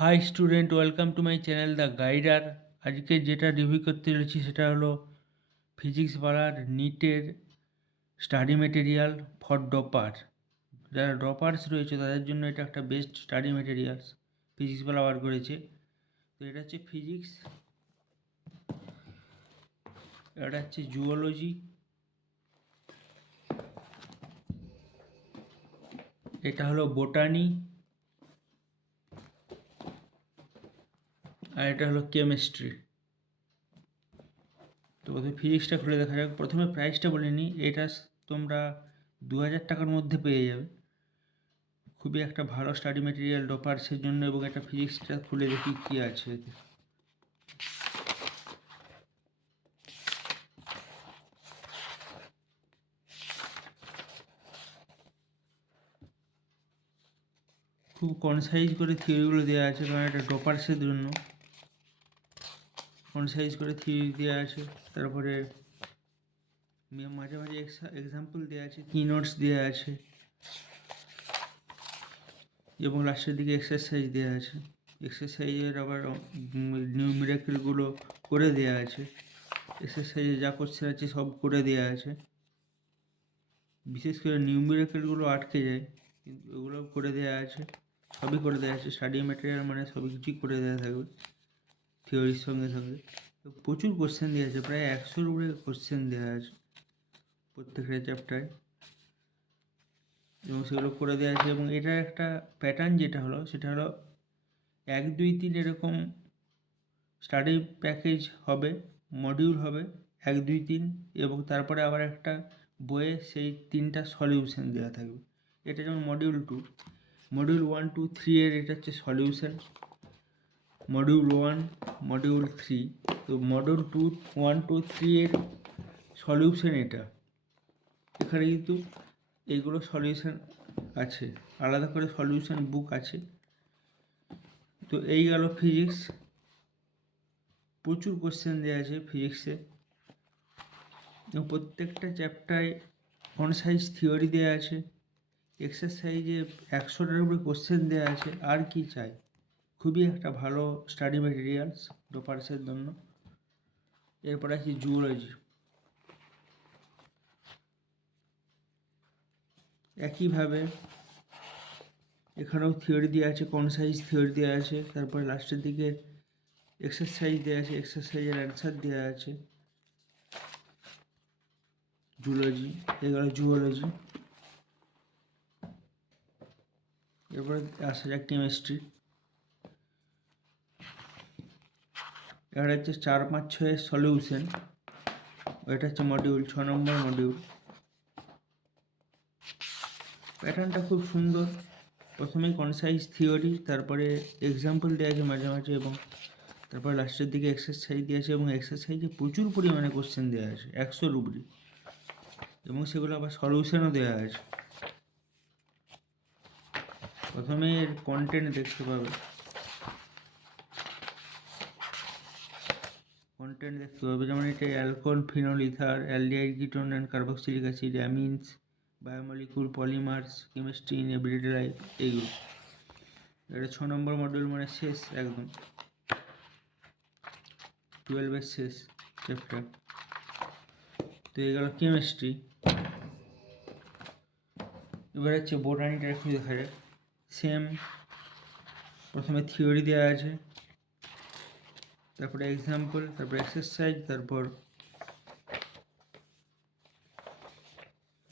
High student, welcome to my channel the guider. আজকে যেটা review করতে চলেছি সেটা হলো ফিজিক্স বালার নিটের স্টাডি মেটেরিয়াল ফর ডপার। যারা ডপার্স রয়েছে তাদের জন্য এটা একটা বেস্ট স্টাডি মেটেরিয়ালস ফিজিক্স বালা বার করেছে। তো এটা হচ্ছে ফিজিক্স, এটা হচ্ছে জুওলজি, এটা হলো বোটানি, আর এটা হলো কেমিস্ট্রি। তো প্রথমে ফিজিক্সটা খুলে দেখা যাক। প্রথমে প্রাইসটা বলে নিই, এটা তোমরা 2000 টাকার মধ্যে পেয়ে যাবে। খুবই একটা ভালো স্টাডি মেটেরিয়াল ডপার্সের জন্য। এবং এটা ফিজিক্সটা খুলে দেখি কী আছে এতে। খুব কনসাইজ করে থিওরিগুলো দেওয়া আছে, কারণ এটা ডপার্সের জন্য কনসাইজ করে থিওরি দেওয়া আছে। তারপরে মাঝে মাঝে এক্সাম্পল দেওয়া আছে, কি নোটস দেওয়া আছে, এবং লাস্টের দিকে এক্সারসাইজ দেওয়া আছে। এক্সারসাইজের আবার নিউমেরিক্যালগুলো করে দেওয়া আছে। এক্সারসাইজে যা কোশ্চেন আছে সব করে দেওয়া আছে। বিশেষ করে নিউমেরিক্যালগুলো আটকে যায়, কিন্তু ওগুলো করে দেওয়া আছে, সবই করে দেওয়া আছে। স্টাডি ম্যাটেরিয়াল মানে সবই কিছুই করে দেওয়া থাকবে থিওরির সঙ্গে সঙ্গে। তো প্রচুর কোশ্চেন দেওয়া আছে, প্রায় 100-র উপরে কোশ্চেন দেওয়া আছে প্রত্যেকটা চ্যাপ্টারে, এবং সেগুলো করে দেওয়া আছে। এবং এটার একটা প্যাটার্ন যেটা হলো সেটা হলো 1, 2, 3 এরকম স্টাডি প্যাকেজ হবে, মডিউল হবে 1, 2, 3, এবং তারপরে আবার একটা বইয়ে সেই 3টা সলিউশন দেওয়া থাকবে। এটা যেমন মডিউল 2, মডিউল 1, 2, 3 এর এটা হচ্ছে সলিউশন, মডিউল 1, মডিউল 3। তো মডিউল 2, 1, 2, 3 এর সলিউশন এটা। এখানে কিন্তু এইগুলো সলিউশন আছে, আলাদা করে সলিউশন বুক আছে। তো এই গেল ফিজিক্স। প্রচুর কোশ্চেন দেওয়া আছে ফিজিক্সে, এবং প্রত্যেকটা চ্যাপ্টারে কনসাইজ থিওরি দেওয়া আছে। এক্সারসাইজে 100টার উপরে কোশ্চেন দেওয়া আছে। আর কি চাই? খুবই একটা ভালো স্টাডি ম্যাটেরিয়ালস ডপার্সের জন্য। এরপর আছে জুওলজি। একইভাবে এখানেও থিওরি দেওয়া আছে, কনসাইজ থিওরি দেওয়া আছে। তারপরে লাস্টের দিকে এক্সারসাইজ দেওয়া আছে, এক্সারসাইজের অ্যান্সার দেওয়া আছে। জুলজি, এগুলো জুওলজি। এরপরে আসা যাক কেমিস্ট্রি। এটা হচ্ছে 4, 5, 6 সলিউশন। এটা হচ্ছে মডিউল 6 নম্বর মডিউল। প্যাটার্নটা খুব সুন্দর। প্রথমেই কনসাইজ থিওরি, তারপরে এক্সাম্পল দেওয়া আছে মাঝে মাঝে, এবং তারপরে লাস্টের দিকে এক্সারসাইজ দেওয়া আছে। এবং এক্সারসাইজে প্রচুর পরিমাণে কোশ্চেন দেওয়া আছে, 100-র উপরে, এবং সেগুলো আবার সলিউশনও দেওয়া আছে। প্রথমে এর কন্টেন্ট দেখতে পাবে, যেমন এটা alcohol, phenol, ether, aldehyde, ketone and carboxylic acid, amines, biomolecule, polymers, chemistry in everyday life, এইগুলো। এটা 6 নম্বর মডিউল, মানে শেষ একদম, 12-এর শেষ চ্যাপ্টার। তো এই গেল কেমিস্ট্রি। এবার হচ্ছে বোটানিটা একটু দেখা যায়। সেম, প্রথমে থিওরি দেওয়া আছে, তারপরে এক্সাম্পল, তারপর এক্সারসাইজ, তারপর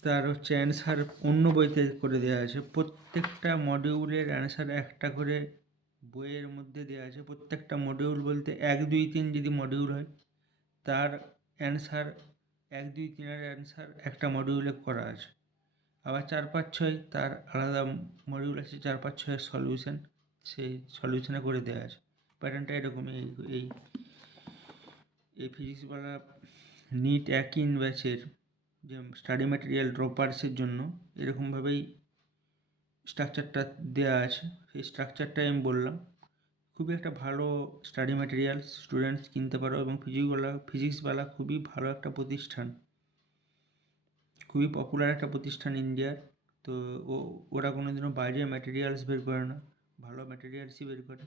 তার হচ্ছে অ্যান্সার অন্য বইতে করে দেওয়া আছে। প্রত্যেকটা মডিউলের অ্যান্সার একটা করে বইয়ের মধ্যে দেওয়া আছে। প্রত্যেকটা মডিউল বলতে 1, 2, 3 যদি মডিউল হয়, তার অ্যান্সার 1, 2, 3 এর অ্যান্সার একটা মডিউলে করা আছে। আবার 4, 5, 6 তার আলাদা মডিউল আছে, 4, 5, 6 এর সলিউশন, সেই সলিউশনে করে দেওয়া আছে। প্যাটার্নটা এরকমই। এই এই ফিজিক্সওয়ালা নিট একই ব্যাচের যে স্টাডি ম্যাটেরিয়াল ড্রপার্সের জন্য এরকমভাবেই স্ট্রাকচারটা দেওয়া আছে। সেই স্ট্রাকচারটাই আমি বললাম। খুবই একটা ভালো স্টাডি ম্যাটেরিয়াল, স্টুডেন্টস কিনতে পারো। এবং ফিজিক্সওয়ালা খুবই ভালো একটা প্রতিষ্ঠান, খুবই পপুলার একটা প্রতিষ্ঠান ইন্ডিয়ার। তো ওরা কোনো দিনও বাইরে ম্যাটেরিয়ালস বের করে না, ভালো ম্যাটেরিয়ালসই বের করে।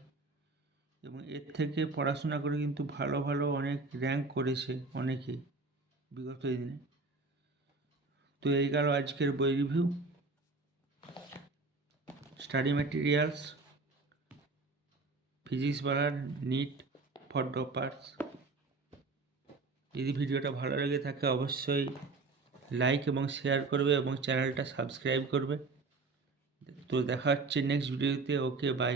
এবং এর থেকে পড়াশোনা করে কিন্তু ভালো ভালো অনেক র্যাঙ্ক করেছে অনেকেই বিগত দিনে। তো এই গেল আজকের বই রিভিউ। স্টাডি ম্যাটেরিয়ালস ফিজিক্স বালার নিট ফর টপার্স। যদি ভিডিওটা ভালো লেগে থাকে অবশ্যই লাইক এবং শেয়ার করবে এবং চ্যানেলটা সাবস্ক্রাইব করবে। তো দেখা হচ্ছে নেক্সট ভিডিওতে। ওকে, বাই।